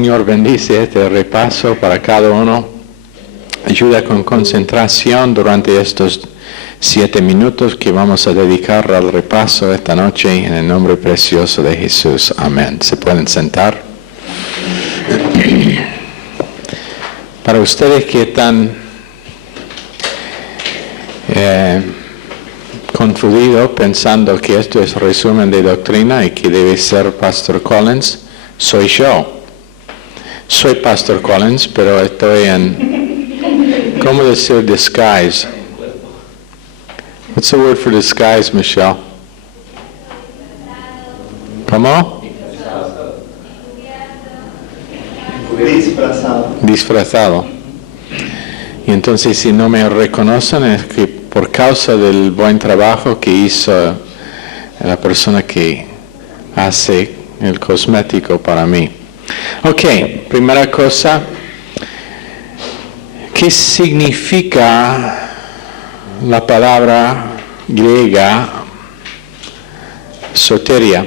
Señor, bendice este repaso para cada uno. Ayuda con concentración durante estos 7 minutos que vamos a dedicar al repaso esta noche en el nombre precioso de Jesús. Amén. ¿Se pueden sentar? Para ustedes que están confundidos pensando que esto es resumen de doctrina y que debe ser Pastor Collins, soy yo. Soy Pastor Collins, pero estoy en, ¿cómo decir disguise? What's the word for disguise, Michelle? ¿Cómo? Disfrazado. Y entonces si no me reconocen es que por causa del buen trabajo que hizo la persona que hace el cosmético para mí. Ok, primera cosa, ¿qué significa la palabra griega soteria?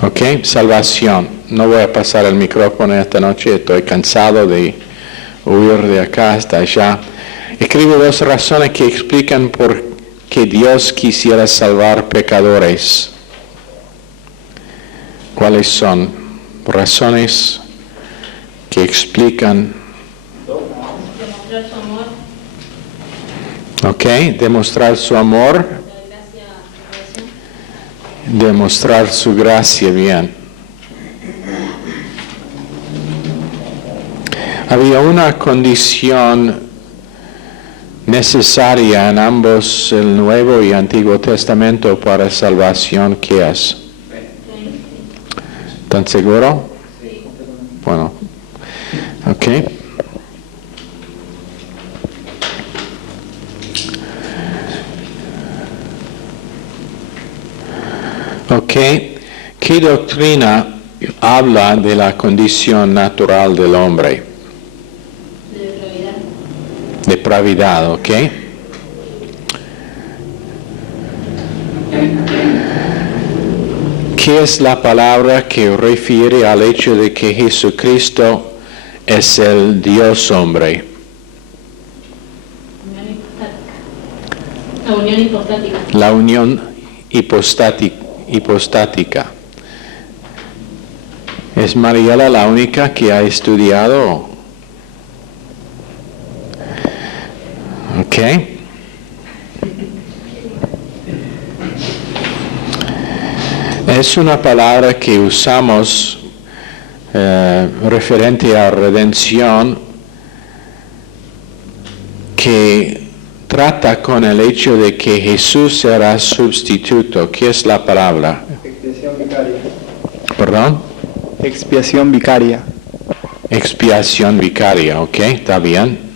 Ok, salvación. No voy a pasar el micrófono esta noche, estoy cansado de huir de acá hasta allá. Escribo 2 razones que explican por qué Dios quisiera salvar pecadores. ¿Cuáles son razones que explican? Demostrar su amor. Ok, demostrar su amor. Demostrar su gracia, bien. Había una condición necesaria en ambos el Nuevo y Antiguo Testamento para salvación, ¿qué es? ¿Están seguros? Sí. Bueno, ok. Ok, ¿qué doctrina habla de la condición natural del hombre? De Depravidad, ok. ¿Qué es la palabra que refiere al hecho de que Jesucristo es el Dios hombre? La unión hipostática. La unión hipostática. ¿Es Mariela la única que ha estudiado? Ok. Es una palabra que usamos referente a redención que trata con el hecho de que Jesús será sustituto. ¿Qué es la palabra? Expiación vicaria. ¿Perdón? Expiación vicaria. Expiación vicaria, ok, está bien.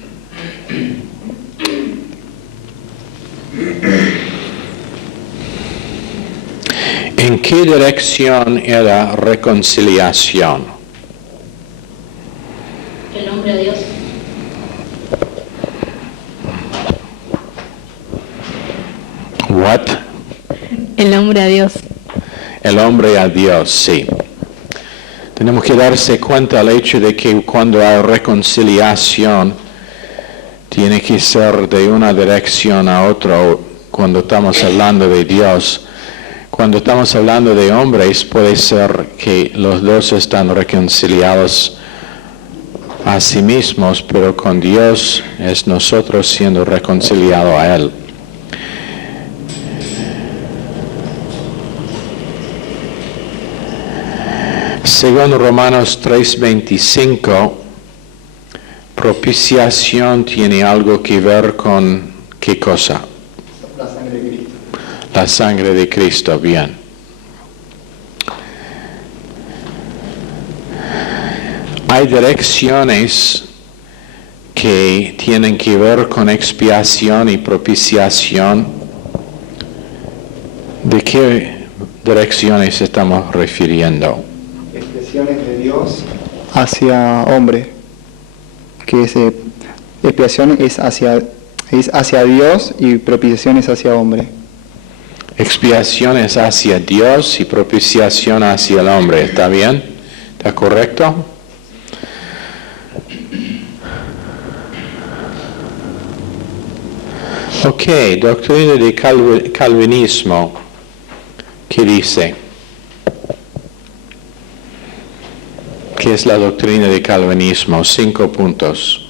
¿En qué dirección era reconciliación? El hombre a Dios. What? El hombre a Dios. El hombre a Dios, sí. Tenemos que darse cuenta del hecho de que cuando hay reconciliación, tiene que ser de una dirección a otra cuando estamos hablando de Dios. Cuando estamos hablando de hombres, puede ser que los dos están reconciliados a sí mismos, pero con Dios es nosotros siendo reconciliados a Él. Según Romanos 3:25, propiciación tiene algo que ver con ¿qué cosa? La sangre de Cristo. La sangre de Cristo, bien. Hay direcciones que tienen que ver con expiación y propiciación. ¿De qué direcciones estamos refiriendo? Expiaciones de Dios hacia hombre. Que expiación es hacia Dios y propiciación es hacia hombre. Expiación es hacia Dios y propiciación hacia el hombre. ¿Está bien? ¿Está correcto? Ok, doctrina de calvinismo. ¿Qué dice? ¿Qué es la doctrina de calvinismo? 5 puntos.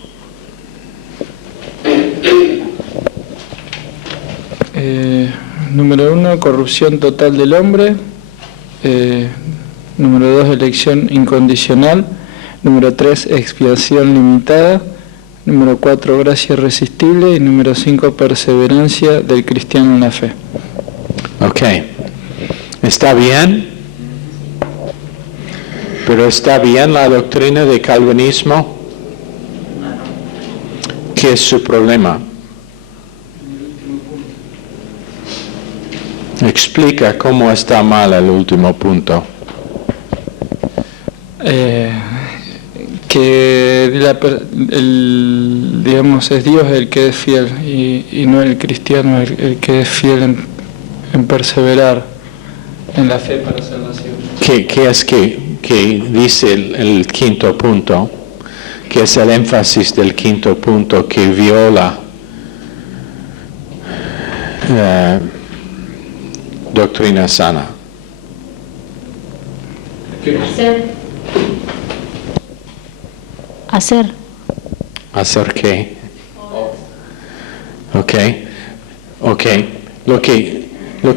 Número 1, corrupción total del hombre. Número 2, elección incondicional. Número 3, expiación limitada. Número 4, gracia irresistible. Y número 5, perseverancia del cristiano en la fe. Ok. ¿Está bien? ¿Pero está bien la doctrina de calvinismo? ¿Qué es su problema? Explica cómo está mal el último punto. Que digamos es Dios el que es fiel y no el cristiano el que es fiel en perseverar en la fe para salvación. ¿Qué es que dice el quinto punto? ¿Qué es el énfasis del quinto punto que viola doctrina sana? Hacer. ¿Hacer qué? Ok. Lo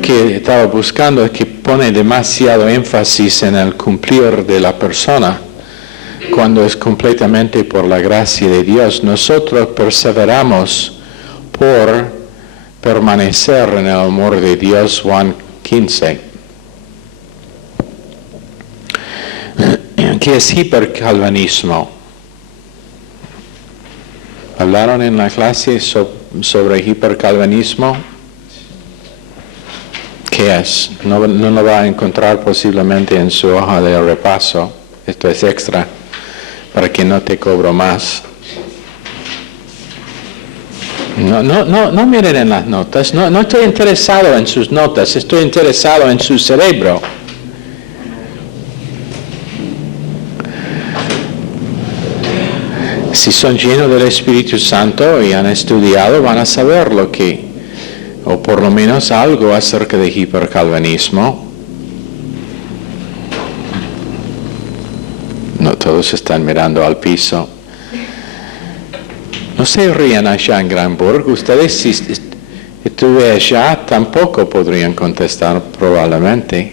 que estaba buscando es que pone demasiado énfasis en el cumplir de la persona, cuando es completamente por la gracia de Dios. Nosotros perseveramos por permanecer en el amor de Dios. Juan 15. ¿Qué es hipercalvinismo? ¿Hablaron en la clase sobre hipercalvinismo? ¿Qué es? No lo va a encontrar posiblemente en su hoja de repaso. Esto es extra para que no te cobro más. No miren en las notas. No estoy interesado en sus notas. Estoy interesado en su cerebro. Si son llenos del Espíritu Santo y han estudiado, van a saber lo que, o por lo menos algo acerca de hipercalvinismo. No todos están mirando al piso. No se rían allá en Granburg. Ustedes, si estuve allá, tampoco podrían contestar probablemente,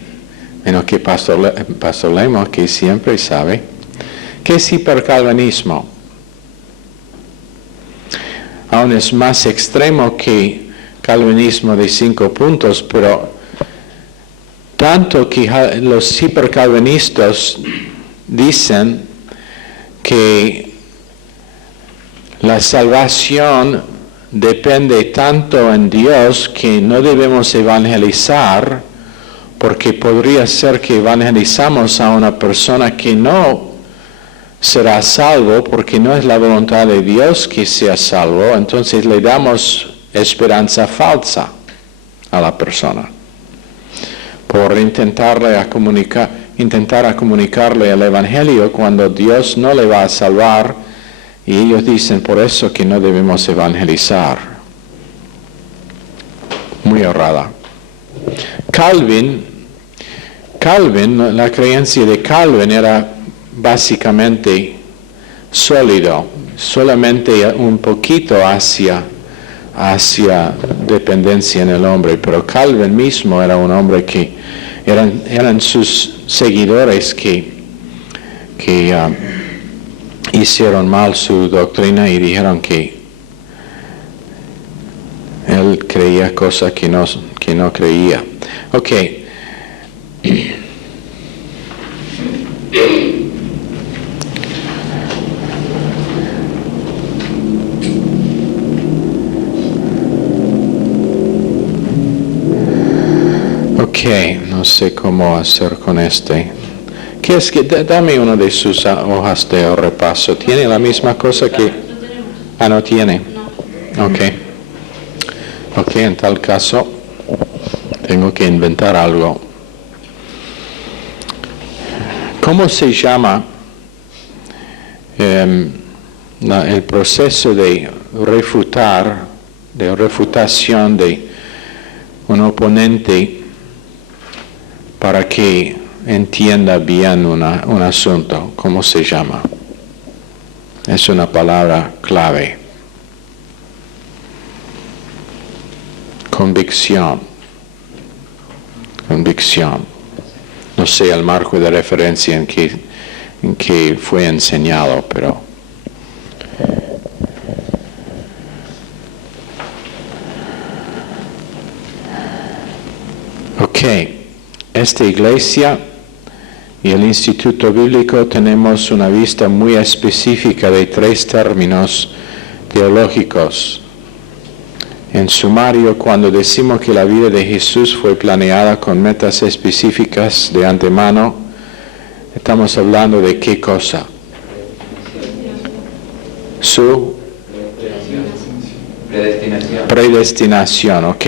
menos que Pastor Lemos, que siempre sabe. ¿Qué es hipercalvinismo? Aún es más extremo que calvinismo de 5 puntos, pero tanto que los hipercalvinistas dicen que la salvación depende tanto en Dios que no debemos evangelizar, porque podría ser que evangelizamos a una persona que no será salvo, porque no es la voluntad de Dios que sea salvo. Entonces le damos esperanza falsa a la persona por intentar comunicarle el Evangelio cuando Dios no le va a salvar, y ellos dicen por eso que no debemos evangelizar. Muy errada. Calvin, la creencia de Calvin era básicamente sólido, solamente un poquito hacia dependencia en el hombre, pero Calvin mismo era un hombre que eran sus seguidores que hicieron mal su doctrina y dijeron que él creía cosas que no creía. Ok. No sé cómo hacer con este. ¿Qué es que dame una de sus hojas de repaso? ¿Tiene la misma cosa que? Ah, no tiene. Ok, en tal caso Tengo que inventar algo. ¿Cómo se llama el proceso de refutación de un oponente para que entienda bien un asunto? ¿Cómo se llama? Es una palabra clave. Convicción. No sé el marco de referencia en que fue enseñado, pero esta iglesia y el Instituto Bíblico tenemos una vista muy específica de 3 términos teológicos. En sumario, cuando decimos que la vida de Jesús fue planeada con metas específicas de antemano, estamos hablando de qué cosa. Su predestinación, ¿ok?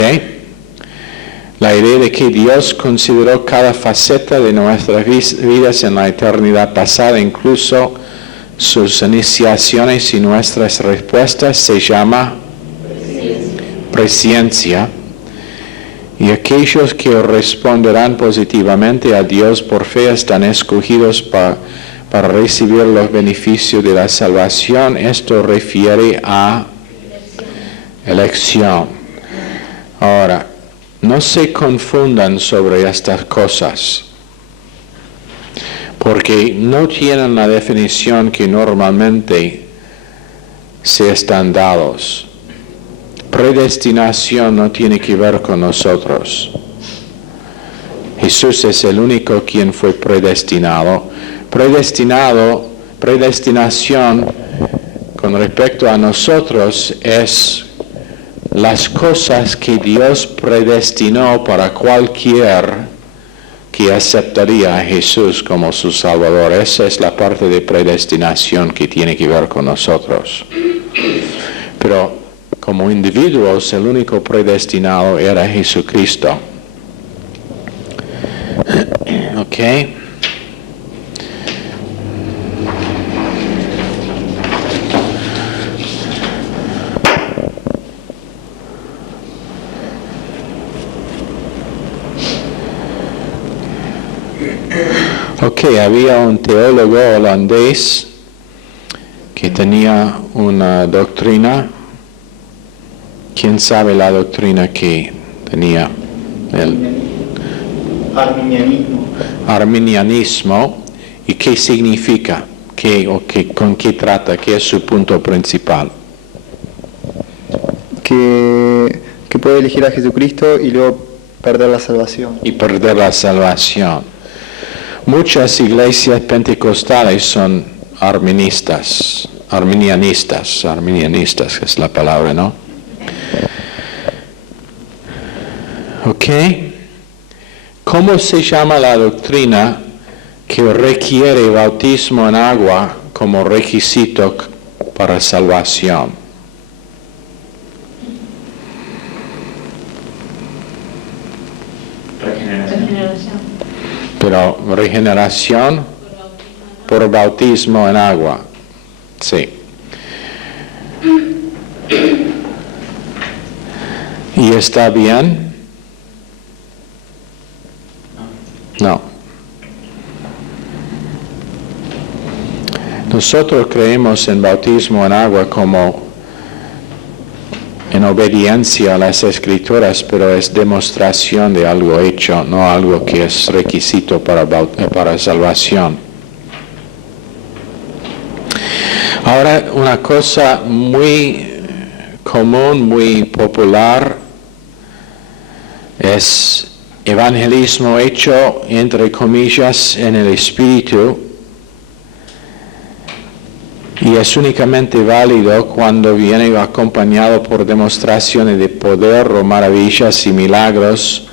La idea de que Dios consideró cada faceta de nuestras vidas en la eternidad pasada, incluso sus iniciaciones y nuestras respuestas, se llama presciencia. Y aquellos que responderán positivamente a Dios por fe están escogidos para recibir los beneficios de la salvación. Esto refiere a elección. Ahora, no se confundan sobre estas cosas, porque no tienen la definición que normalmente se están dados. Predestinación no tiene que ver con nosotros. Jesús es el único quien fue predestinado. Predestinación con respecto a nosotros es las cosas que Dios predestinó para cualquier que aceptaría a Jesús como su Salvador. Esa es la parte de predestinación que tiene que ver con nosotros. Pero como individuos, el único predestinado era Jesucristo. ¿Ok? Había un teólogo holandés que tenía una doctrina. ¿Quién sabe la doctrina que tenía? Arminianismo. ¿Y qué significa? ¿Con qué trata? ¿Qué es su punto principal? Que puede elegir a Jesucristo y luego perder la salvación. Y perder la salvación. Muchas iglesias pentecostales son arminianistas es la palabra, ¿no? ¿Ok? ¿Cómo se llama la doctrina que requiere bautismo en agua como requisito para salvación? Pero regeneración por bautismo en agua. Sí. ¿Y está bien? No. Nosotros creemos en bautismo en agua como en obediencia a las Escrituras, pero es demostración de algo hecho, no algo que es requisito para salvación. Ahora, una cosa muy común, muy popular, es evangelismo hecho, entre comillas, en el Espíritu. Y es únicamente válido cuando viene acompañado por demostraciones de poder o maravillas y milagros.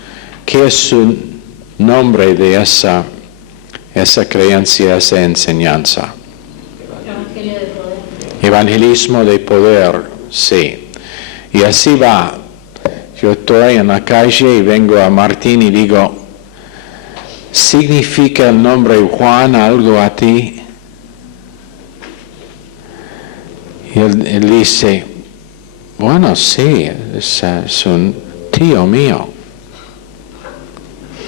¿Qué es su nombre de esa creencia, esa enseñanza? Evangelio de poder. Evangelismo de poder, sí. Y así va. Yo estoy en la calle y vengo a Martín y digo, ¿significa el nombre Juan algo a ti? Y él dice, bueno, sí, es un tío mío.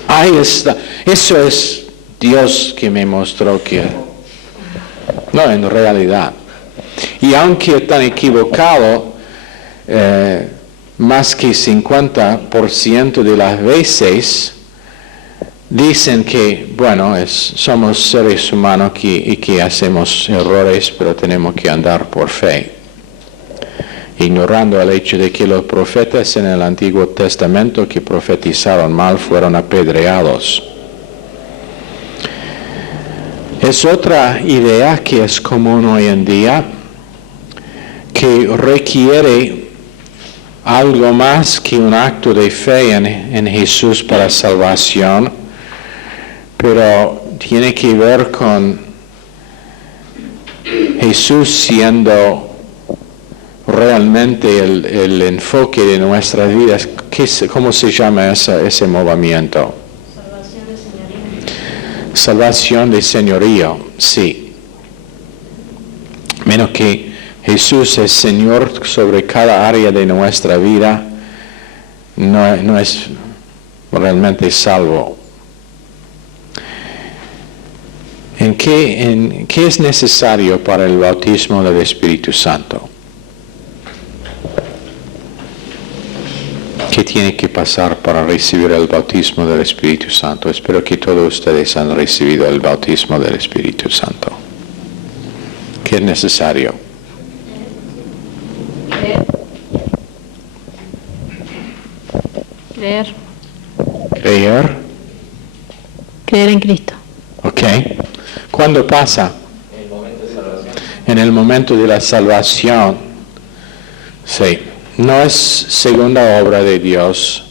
Ahí está. Eso es Dios que me mostró que no, en realidad. Y aunque están equivocados, más que 50% de las veces dicen que, bueno, somos seres humanos y que hacemos errores, pero tenemos que andar por fe. Ignorando el hecho de que los profetas en el Antiguo Testamento que profetizaron mal fueron apedreados. Es otra idea que es común hoy en día, que requiere algo más que un acto de fe en Jesús para salvación, pero tiene que ver con Jesús siendo realmente el enfoque de nuestras vidas. ¿Cómo se llama ese movimiento? Salvación de señorío, sí. Menos que Jesús es Señor sobre cada área de nuestra vida, no es realmente salvo. ¿En qué es necesario para el bautismo del Espíritu Santo? ¿Qué tiene que pasar para recibir el bautismo del Espíritu Santo? Espero que todos ustedes han recibido el bautismo del Espíritu Santo. ¿Qué es necesario? Creer en Cristo. Ok. ¿Cuándo pasa? En el momento de la salvación. Sí. No es segunda obra de Dios.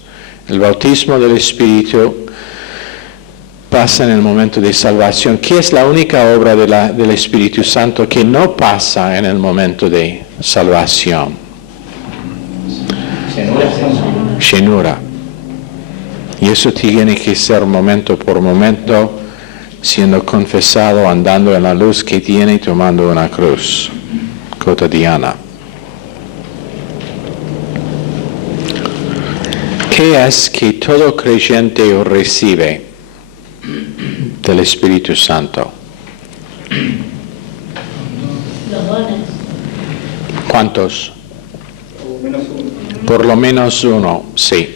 El bautismo del Espíritu pasa en el momento de salvación. ¿Qué es la única obra del Espíritu Santo que no pasa en el momento de salvación? Llenura. Y eso tiene que ser momento por momento, siendo confesado, andando en la luz que tiene y tomando una cruz cotidiana. ¿Qué es que todo creyente recibe del Espíritu Santo? Los dones. ¿Cuántos? Por lo menos uno, sí.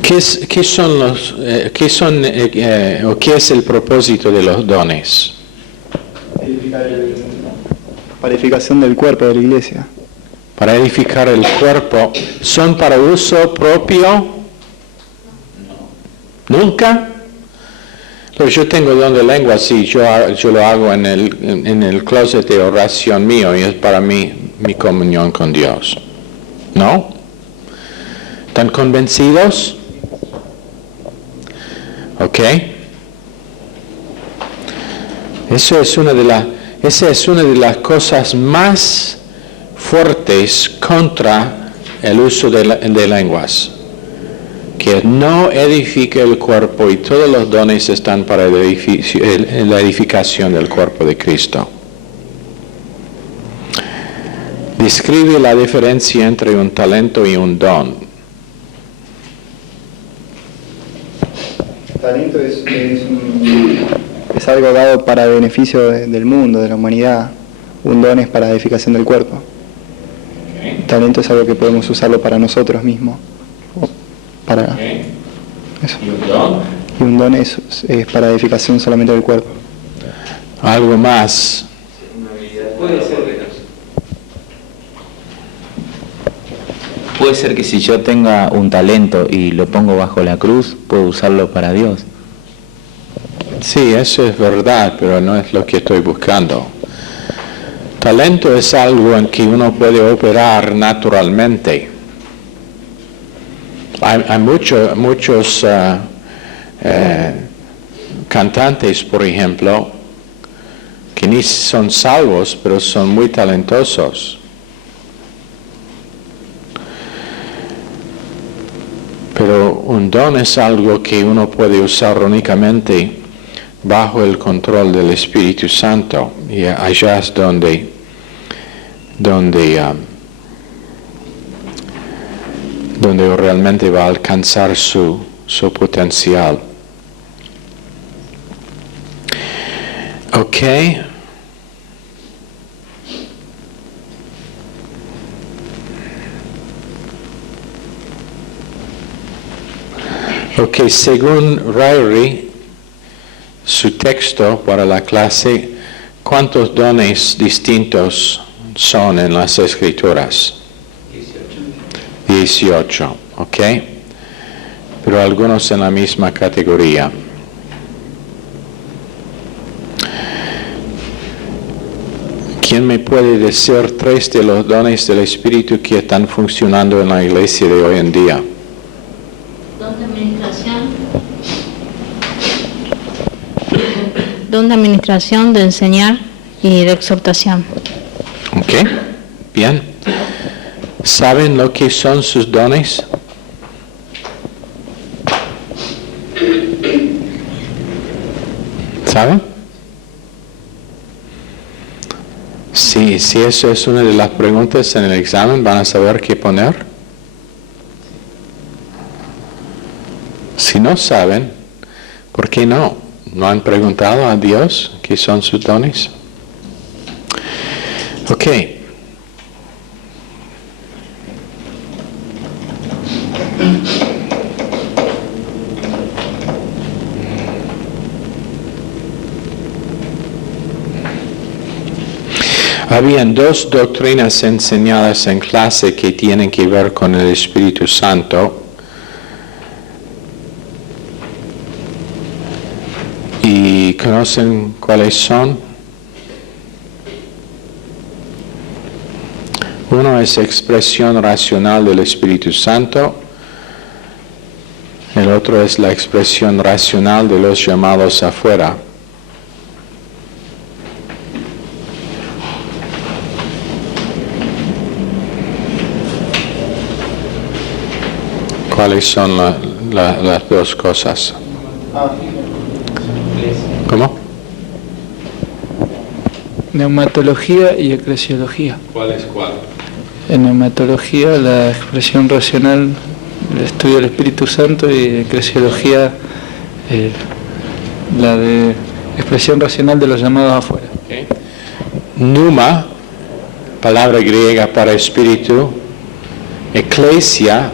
¿Qué es el propósito de los dones? Para edificación del cuerpo de la iglesia. Para edificar el cuerpo. ¿Son para uso propio? ¿Nunca? Pero yo tengo don de lengua, sí, yo lo hago en el closet de oración mío y es para mí mi comunión con Dios. ¿No? ¿Están convencidos? ¿Ok? Esa es una de las cosas más fuertes contra el uso de lenguas, que no edifica el cuerpo, y todos los dones están para la edificación del cuerpo de Cristo. Describe la diferencia entre un talento y un don. Talento es algo dado para beneficio del mundo, de la humanidad. Un don es para edificación del cuerpo. Talento es algo que podemos usarlo para nosotros mismos. Para eso. Y un don es para edificación solamente del cuerpo. Algo más. Puede ser que si yo tenga un talento y lo pongo bajo la cruz, puedo usarlo para Dios. Sí, eso es verdad, pero no es lo que estoy buscando. Talento es algo en que uno puede operar naturalmente. Hay muchos cantantes, por ejemplo, que ni son salvos, pero son muy talentosos. Pero un don es algo que uno puede usar únicamente bajo el control del Espíritu Santo, y allá es donde realmente va a alcanzar su potencial. Ok. Ok, según Ryrie, su texto para la clase, ¿cuántos dones distintos son en las Escrituras? 18, ok. Pero algunos en la misma categoría. ¿Quién me puede decir 3 de los dones del Espíritu que están funcionando en la iglesia de hoy en día? Don de administración, de enseñar y de exhortación. Ok, bien. ¿Saben lo que son sus dones? ¿Saben? Sí, si eso es una de las preguntas en el examen, ¿van a saber qué poner? Si no saben, ¿por qué no? ¿No han preguntado a Dios qué son sus dones? Ok. Habían 2 doctrinas enseñadas en clase que tienen que ver con el Espíritu Santo. ¿Y conocen cuáles son? Uno es expresión racional del Espíritu Santo. El otro es la expresión racional de los llamados afuera. ¿Cuáles son las dos cosas? ¿Cómo? Neumatología y eclesiología. ¿Cuál es cuál? En neumatología, la expresión racional, el estudio del Espíritu Santo, y eclesiología, la de expresión racional de los llamados afuera. Okay. Pneuma, palabra griega para espíritu. Eclesia,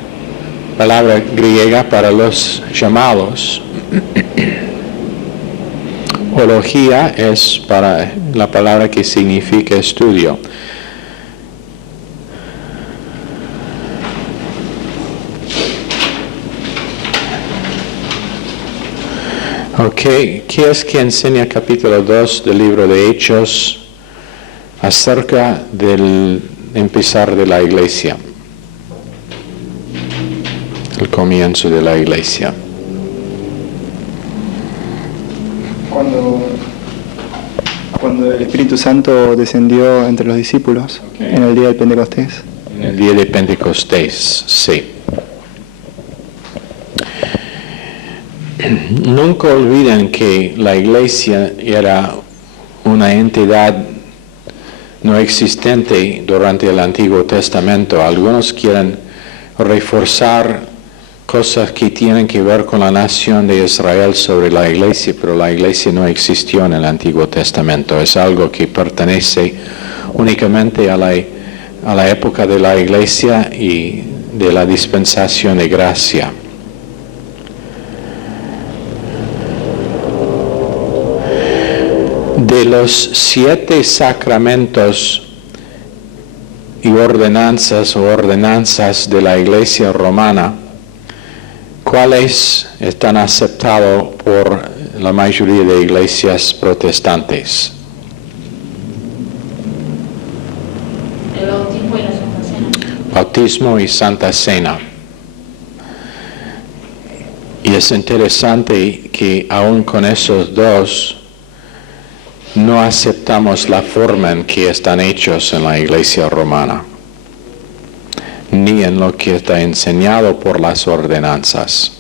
palabra griega para los llamados. Ología es para la palabra que significa estudio. Ok, ¿qué es que enseña capítulo 2 del libro de Hechos acerca del empezar de la iglesia? El comienzo de la iglesia. Cuando el Espíritu Santo descendió entre los discípulos, en el día del Pentecostés. En el día de Pentecostés, sí. Nunca olviden que la iglesia era una entidad no existente durante el Antiguo Testamento. Algunos quieren reforzar cosas que tienen que ver con la nación de Israel sobre la iglesia, pero la iglesia no existió en el Antiguo Testamento. Es algo que pertenece únicamente a la época de la iglesia y de la dispensación de gracia. De los 7 sacramentos y ordenanzas de la iglesia romana, ¿cuáles están aceptados por la mayoría de iglesias protestantes? El bautismo y la Santa Cena. Bautismo y Santa Cena. Y es interesante que aún con esos 2 no aceptamos la forma en que están hechos en la iglesia romana. ni en lo que está enseñado por las ordenanzas.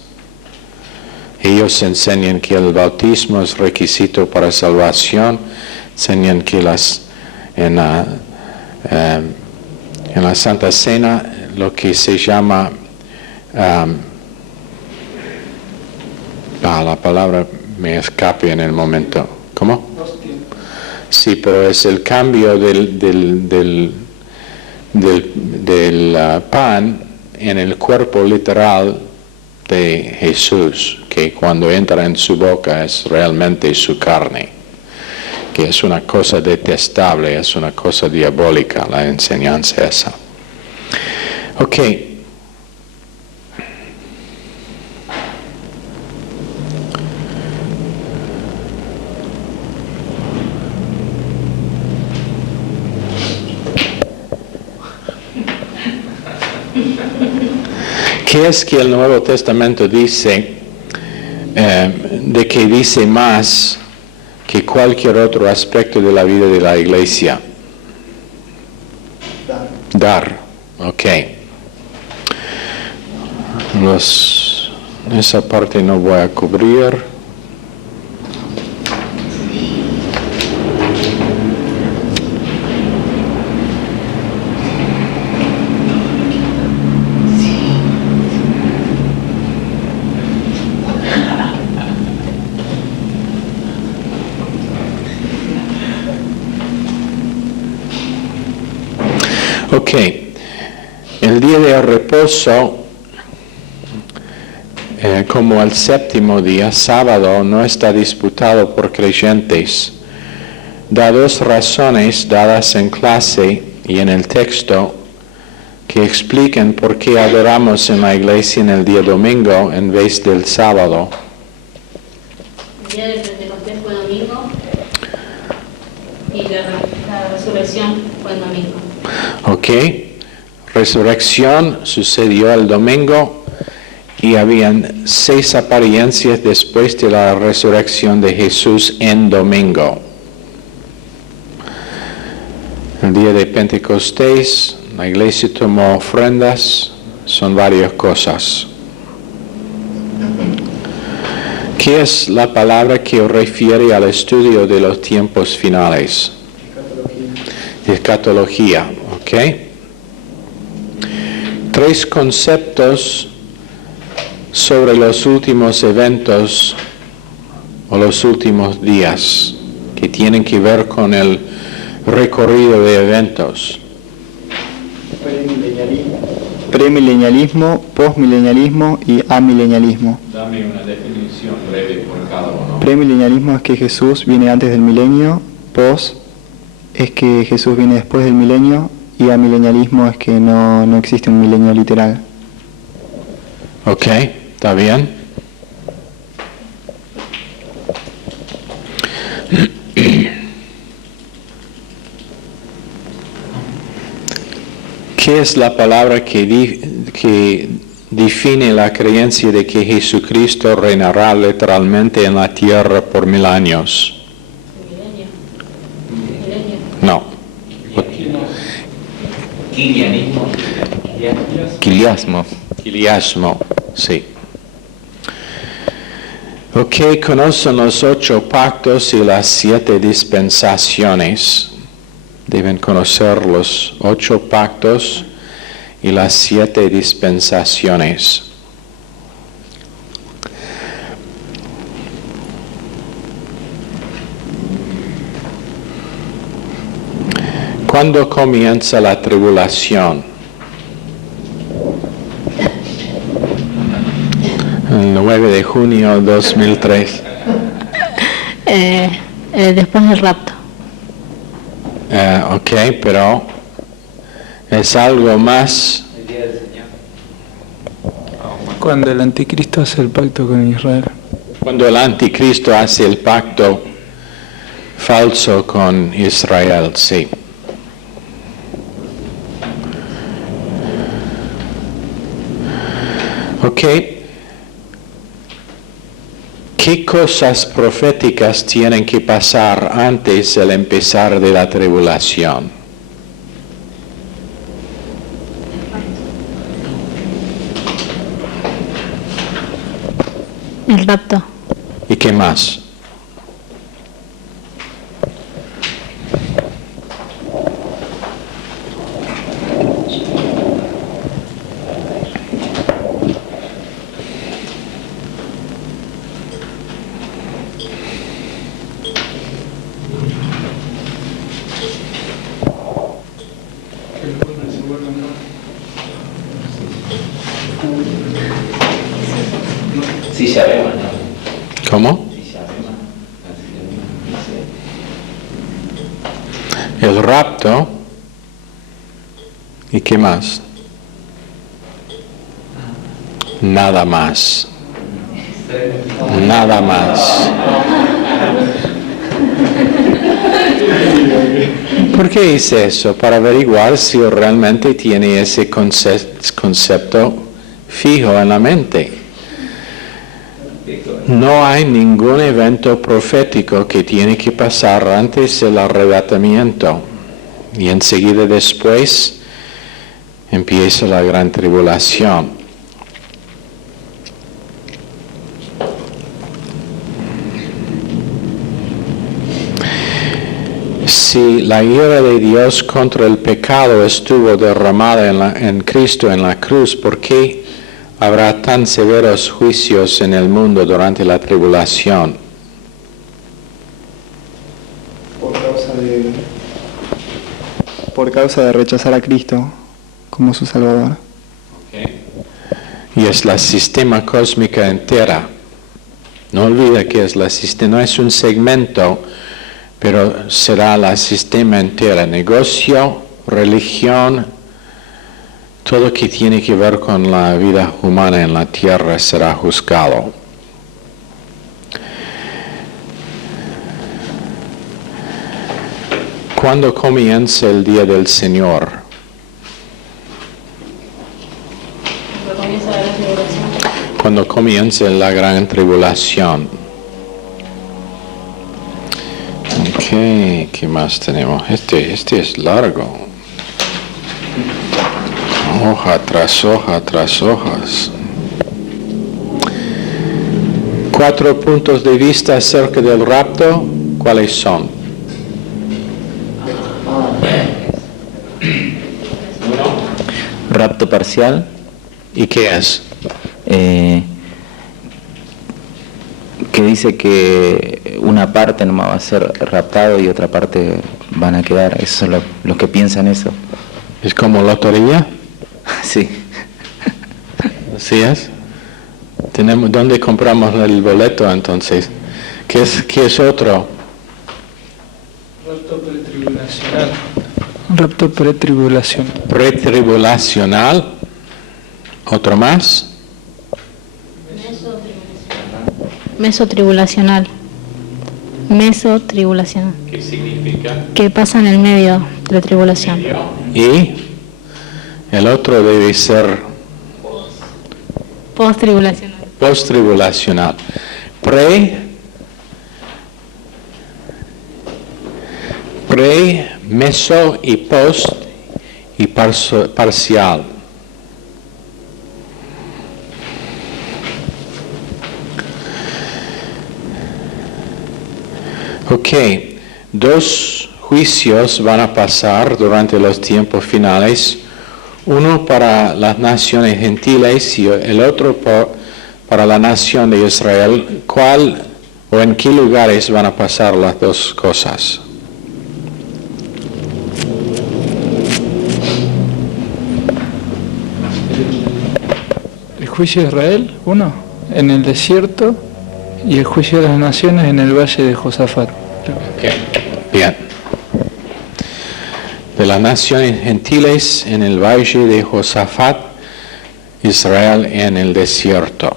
Ellos enseñan que el bautismo es requisito para salvación, enseñan que en la Santa Cena lo que se llama, la palabra me escapa en el momento. ¿Cómo? Sí, pero es el cambio del pan en el cuerpo literal de Jesús, que cuando entra en su boca es realmente su carne, que es una cosa detestable, es una cosa diabólica la enseñanza esa. Ok. ¿Qué es que el Nuevo Testamento dice, de que dice más que cualquier otro aspecto de la vida de la iglesia? Dar. Ok. Esa parte no voy a cubrir. Ok, el día de reposo, como el séptimo día, sábado, no está disputado por creyentes. Da dos razones dadas en clase y en el texto que explican por qué adoramos en la iglesia en el día domingo en vez del sábado. El día de Pentecostés fue domingo y la resurrección fue el domingo. Ok, resurrección sucedió el domingo y habían 6 apariencias después de la resurrección de Jesús en domingo. El día de Pentecostés, la iglesia tomó ofrendas, son varias cosas. ¿Qué es la palabra que refiere al estudio de los tiempos finales? Escatología, ¿ok? 3 conceptos sobre los últimos eventos o los últimos días que tienen que ver con el recorrido de eventos. Premilenialismo, postmilenialismo y amilenialismo. Dame una definición breve por cada uno. Premilenialismo es que Jesús viene antes del milenio, post es que Jesús viene después del milenio y amilenialismo es que no existe un milenio literal. Ok, ¿está bien? ¿Qué es la palabra que define la creencia de que Jesucristo reinará literalmente en la tierra por 1000 años? No. Quiliasmo, sí. Ok, conocen los 8 pactos y las 7 dispensaciones. Deben conocer los 8 pactos y las 7 dispensaciones. ¿Cuándo comienza la tribulación? El 9 de junio de 2003. Después del rapto. Ok, pero es algo más. Cuando el anticristo hace el pacto con Israel. Cuando el anticristo hace el pacto falso con Israel, sí. Ok. ¿Qué cosas proféticas tienen que pasar antes del empezar de la tribulación? El rapto. ¿Y qué más? Sí, sabemos, ¿no? ¿Cómo? Sí, sabemos. El rapto. ¿Y qué más? Nada más. Nada más. ¿Por qué hice eso? Para averiguar si realmente tiene ese concepto fijo en la mente. No hay ningún evento profético que tiene que pasar antes del arrebatamiento. Y enseguida después empieza la gran tribulación. Si la ira de Dios contra el pecado estuvo derramada en Cristo en la cruz, ¿por qué habrá tan severos juicios en el mundo durante la tribulación? Por causa de rechazar a Cristo como su Salvador. Y es la sistema cósmica entera. No olvida que es la sistema, no es un segmento, pero será la sistema entera. Negocio, religión, todo que tiene que ver con la vida humana en la tierra será juzgado. ¿Cuándo comienza el día del Señor? Cuando comienza la gran tribulación. Ok, ¿qué más tenemos? Este es largo. Hoja tras hoja tras hojas. 4 puntos de vista acerca del rapto. ¿Cuáles son? Rapto parcial. ¿Y qué es? Que dice que una parte nomás va a ser raptado y otra parte van a quedar. Esos son los que piensan eso. ¿Es como lotería? Sí. ¿Sí es? ¿Dónde compramos el boleto entonces? ¿Qué es otro? Rapto pretribulacional. Rapto pretribulacional. Pretribulacional. ¿Otro más? Mesotribulacional. Mesotribulacional. ¿Qué significa? Que pasa en el medio de la tribulación. Y el otro debe ser Postribulacional. postribulacional. Meso y post y parcial. Ok, 2 juicios van a pasar durante los tiempos finales, uno para las naciones gentiles y el otro para la nación de Israel. ¿Cuál o en qué lugares van a pasar las dos cosas? El juicio de Israel, uno, en el desierto, y el juicio de las naciones en el valle de Josafat. Okay. Bien. De las naciones gentiles en el valle de Josafat, Israel en el desierto.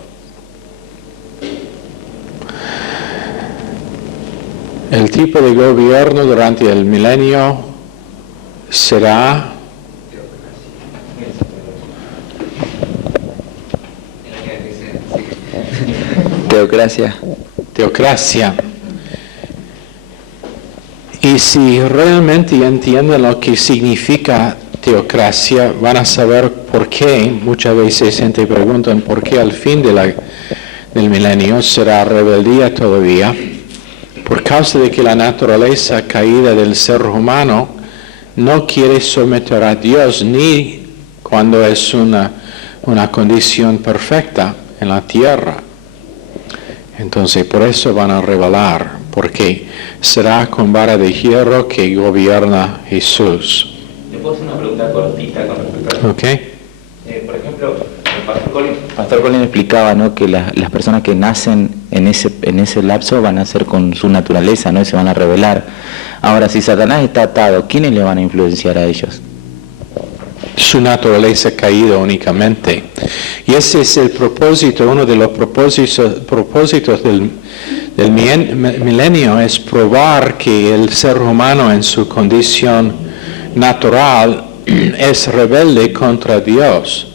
El tipo de gobierno durante el milenio será teocracia. Y si realmente entienden lo que significa teocracia, van a saber por qué. Muchas veces gente preguntan por qué al fin del milenio será rebeldía todavía, por causa de que la naturaleza caída del ser humano no quiere someter a Dios ni cuando es una condición perfecta en la tierra. Entonces por eso van a rebelar, porque será con vara de hierro que gobierna Jesús. ¿Le puedo hacer una pregunta cortita con respecto a eso? ¿Ok? Por ejemplo, el Pastor Colin explicaba, ¿no?, que las personas que nacen en ese lapso van a ser con su naturaleza, ¿no?, y se van a rebelar. Ahora, si Satanás está atado, ¿quiénes le van a influenciar a ellos? Su naturaleza caída únicamente. Y ese es el propósito, uno de los propósitos del milenio, es probar que el ser humano en su condición natural es rebelde contra Dios.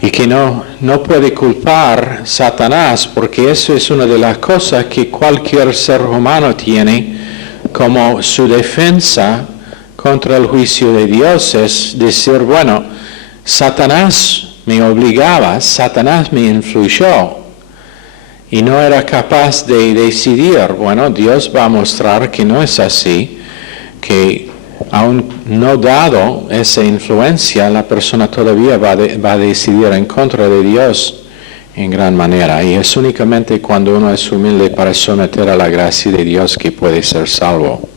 Y que no puede culpar a Satanás, porque eso es una de las cosas que cualquier ser humano tiene como su defensa contra el juicio de Dios, es decir, bueno, Satanás me obligaba, Satanás me influyó y no era capaz de decidir. Bueno, Dios va a mostrar que no es así, que aún no dado esa influencia, la persona todavía va a decidir en contra de Dios en gran manera. Y es únicamente cuando uno es humilde para someter a la gracia de Dios que puede ser salvo.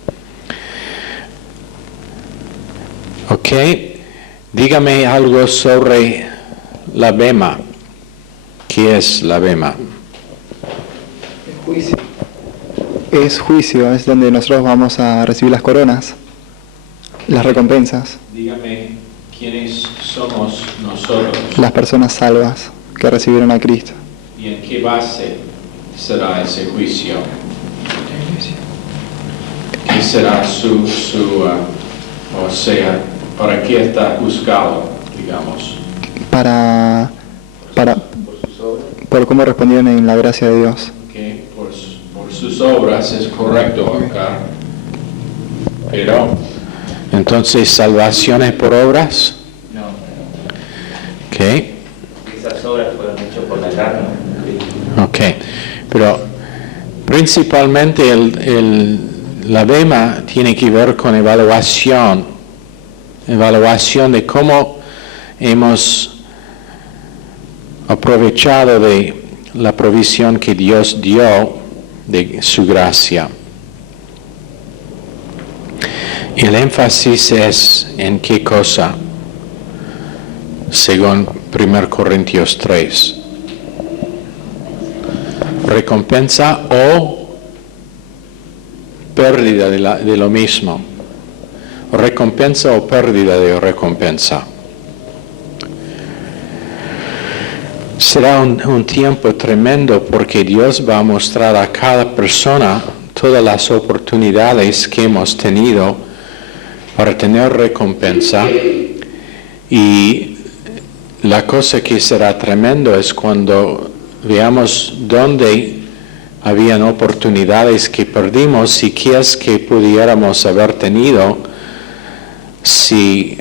Ok, dígame algo sobre la bema. ¿Qué es la bema? Juicio. Es juicio, es donde nosotros vamos a recibir las coronas, las recompensas. Dígame, ¿quiénes somos nosotros? Las personas salvas que recibieron a Cristo. ¿Y en qué base será ese juicio? ¿Qué será o sea, para qué está juzgado, digamos? Por cómo respondieron en la gracia de Dios. Okay. Por sus obras es correcto acá. Pero, entonces, ¿salvación es por obras? No. Ok. Esas obras fueron hechas por la carne. Ok. Pero, principalmente la bema tiene que ver con evaluación de cómo hemos aprovechado de la provisión que Dios dio de su gracia. El énfasis es en qué cosa, según 1 Corintios 3. Recompensa o pérdida de lo mismo. Recompensa o pérdida de recompensa. Será un tiempo tremendo porque Dios va a mostrar a cada persona todas las oportunidades que hemos tenido para tener recompensa, y la cosa que será tremendo es cuando veamos dónde habían oportunidades que perdimos y qué es que pudiéramos haber tenido si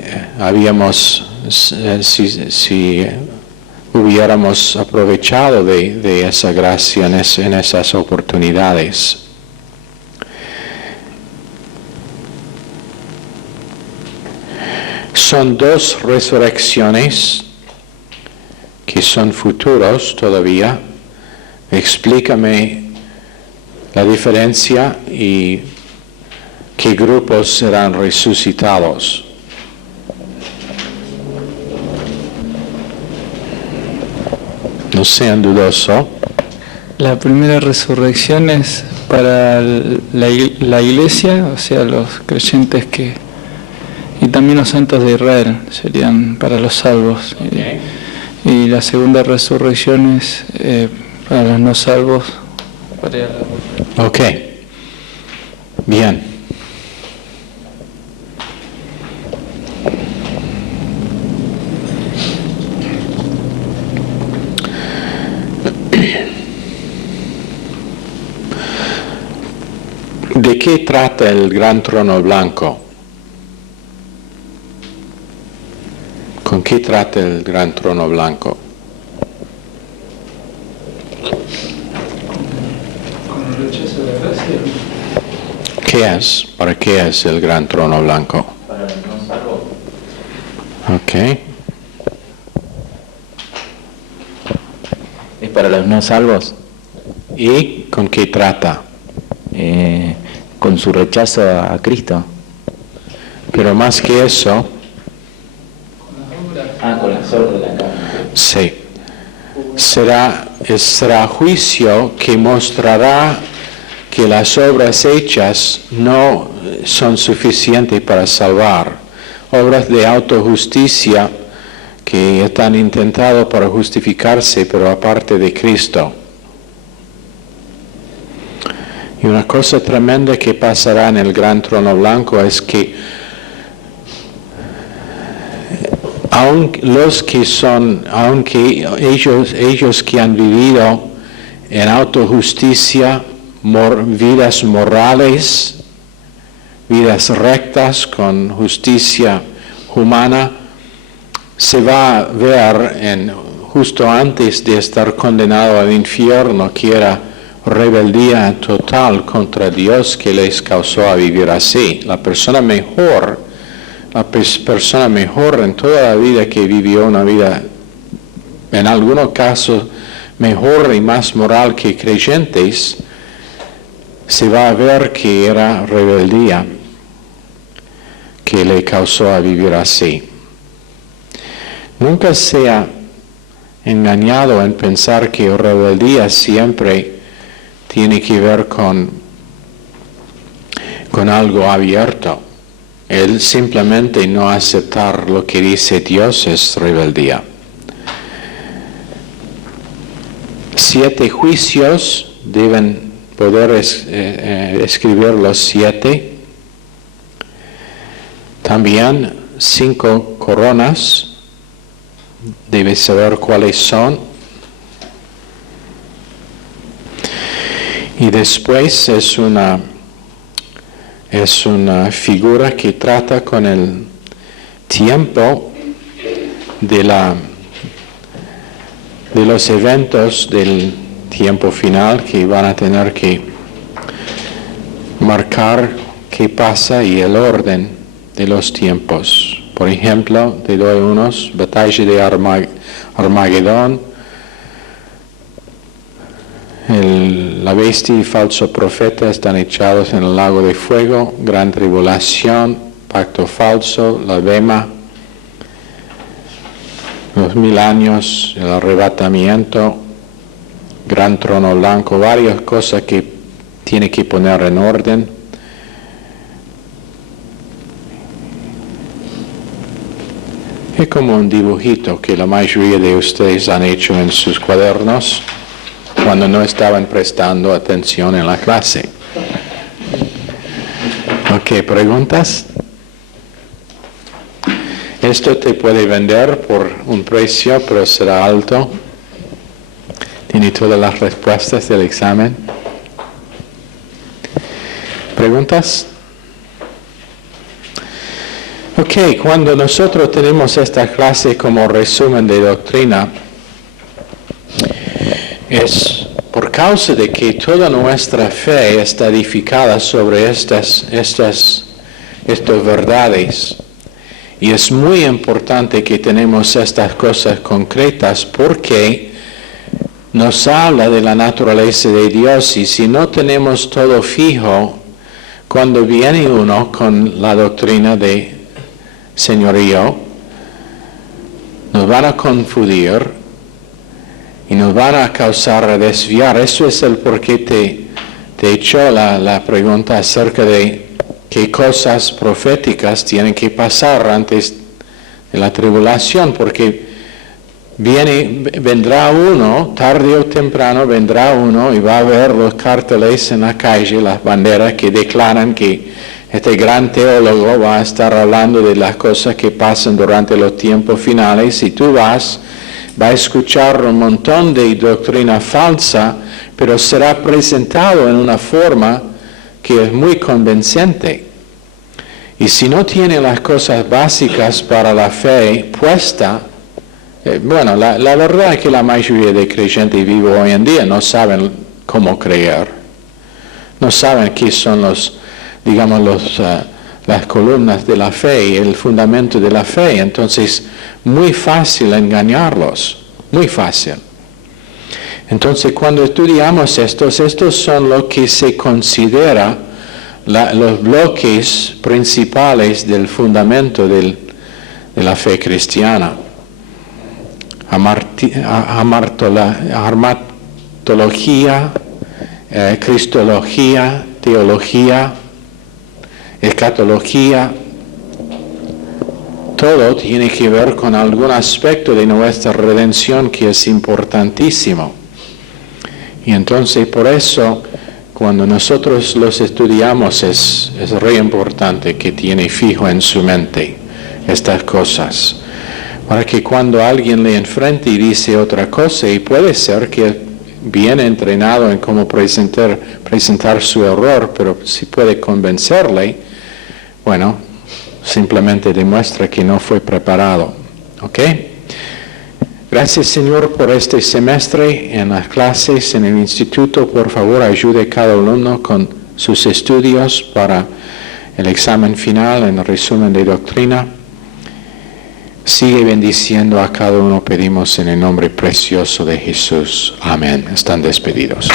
hubiéramos aprovechado de esa gracia en esas oportunidades. Son dos resurrecciones que son futuros todavía. Explícame la diferencia y qué grupos serán resucitados. No sean dudosos. La primera resurrección es para la iglesia, o sea, los creyentes y también los santos de Israel, serían para los salvos. Okay. Y la segunda resurrección es para los no salvos. Ok. Bien. ¿De qué trata el gran trono blanco? ¿Con qué trata el gran trono blanco? Con el rechazo de la gracia. ¿Qué es? ¿Para qué es el gran trono blanco? Para los no salvos. Ok. ¿Es para los no salvos? ¿Y con qué trata? Con su rechazo a Cristo. Pero más que eso, Con las obras de la carne. sí, será juicio que mostrará que las obras hechas no son suficientes para salvar. Obras de autojusticia que están intentando para justificarse, pero aparte de Cristo. Y una cosa tremenda que pasará en el gran trono blanco es que aunque ellos que han vivido en autojusticia, vidas morales, vidas rectas con justicia humana, se va a ver justo antes de estar condenado al infierno, que era rebeldía total contra Dios que les causó a vivir así. La persona mejor en toda la vida que vivió una vida, en algunos casos, mejor y más moral que creyentes, se va a ver que era rebeldía que le causó a vivir así. Nunca sea engañado en pensar que rebeldía siempre tiene que ver con algo abierto. El simplemente no aceptar lo que dice Dios es rebeldía. 7 juicios deben poder escribir los 7. También 5 coronas. Debes saber cuáles son. Y después es una figura que trata con el tiempo de los eventos del tiempo final que van a tener que marcar qué pasa y el orden de los tiempos. Por ejemplo, te doy unos: batalla de Armagedón, la bestia y falso profeta están echados en el lago de fuego, gran tribulación, pacto falso, la bema, los 1000 años, el arrebatamiento, gran trono blanco, varias cosas que tiene que poner en orden. Es como un dibujito que la mayoría de ustedes han hecho en sus cuadernos cuando no estaban prestando atención en la clase. Ok, ¿preguntas? Esto te puede vender por un precio, pero será alto. Tiene todas las respuestas del examen. ¿Preguntas? Ok, cuando nosotros tenemos esta clase como resumen de doctrina, es por causa de que toda nuestra fe está edificada sobre estas verdades. Y es muy importante que tenemos estas cosas concretas porque nos habla de la naturaleza de Dios, y si no tenemos todo fijo, cuando viene uno con la doctrina de señorío, nos van a confundir y nos van a causar a desviar. Eso es el por qué te he hecho la pregunta acerca de qué cosas proféticas tienen que pasar antes de la tribulación, porque vendrá uno, tarde o temprano vendrá uno y va a ver los carteles en la calle, las banderas que declaran que este gran teólogo va a estar hablando de las cosas que pasan durante los tiempos finales, y tú va a escuchar un montón de doctrina falsa, pero será presentado en una forma que es muy convincente. Y si no tiene las cosas básicas para la fe puesta Bueno, la verdad es que la mayoría de creyentes vivos hoy en día no saben cómo creer. No saben qué son las columnas de la fe, el fundamento de la fe. Entonces, muy fácil engañarlos, muy fácil. Entonces, cuando estudiamos estos son lo que se considera los bloques principales del fundamento de la fe cristiana. Armatología, cristología, teología, escatología, todo tiene que ver con algún aspecto de nuestra redención que es importantísimo. Y entonces por eso, cuando nosotros los estudiamos, es re importante que tiene fijo en su mente estas cosas. Para que cuando alguien le enfrente y dice otra cosa, y puede ser que bien entrenado en cómo presentar su error, pero si puede convencerle, bueno, simplemente demuestra que no fue preparado. ¿Ok? Gracias, Señor, por este semestre en las clases en el instituto. Por favor, ayude a cada alumno con sus estudios para el examen final en el resumen de doctrina. Sigue bendiciendo a cada uno, pedimos en el nombre precioso de Jesús. Amén. Están despedidos.